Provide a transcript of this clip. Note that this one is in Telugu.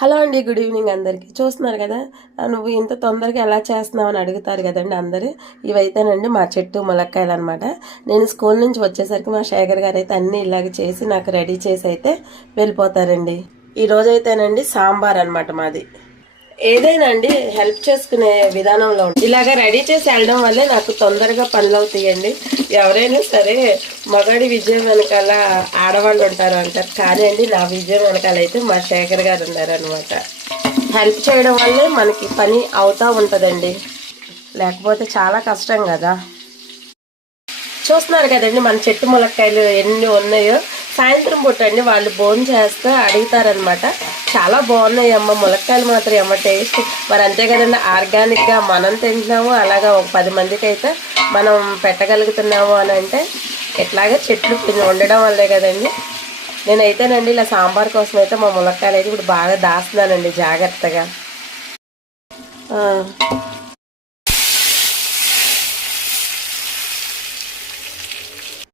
హలో అండి, గుడ్ ఈవినింగ్ అందరికీ. చూస్తున్నారు కదా, నువ్వు ఇంత తొందరగా ఎలా చేస్తున్నావు అని అడుగుతారు కదండి అందరూ. ఇవైతేనండి మా చెట్టు ములక్కాయలు అనమాట. నేను స్కూల్ నుంచి వచ్చేసరికి మా శేఖర్ గారు అయితే అన్నీ ఇలాగ చేసి నాకు రెడీ చేసి అయితే వెళ్ళిపోతారండి. ఈ రోజైతేనండి సాంబార్ అనమాట మాది. ఏదైనా అండి హెల్ప్ చేసుకునే విధానంలో ఇలాగ రెడీ చేసి వెళ్ళడం వల్లే నాకు తొందరగా పనులు అవుతాయండి. ఎవరైనా సరే మగాడి విజయం వెనకాల ఆడవాళ్ళు ఉంటారు అంటారు, కానీ అండి నా విజయం వెనకాల అయితే మా శేఖర్ గారు ఉన్నారనమాట. హెల్ప్ చేయడం వల్లే మనకి పని అవుతా ఉంటుందండి, లేకపోతే చాలా కష్టం కదా. చూస్తున్నారు కదండి మన చెట్టు ములక్కాయలు ఎన్ని ఉన్నాయో. సాయంత్రం పూట అండి వాళ్ళు భోజనం చేస్తే అడుగుతారనమాట, చాలా బాగున్నాయి అమ్మ ములక్కాయలు మాత్రం అమ్మ టేస్ట్. మరి అంతే కదండి, ఆర్గానిక్గా మనం తింటున్నాము, అలాగా ఒక 10 మందికి అయితే మనం పెట్టగలుగుతున్నాము అని అంటే ఎట్లాగే చెట్లు ఉండడం వల్లే కదండి. నేనైతేనండి ఇలా సాంబార్ కోసం అయితే మా ములక్కాయలు అయితే ఇప్పుడు బాగా దాస్తున్నానండి జాగ్రత్తగా.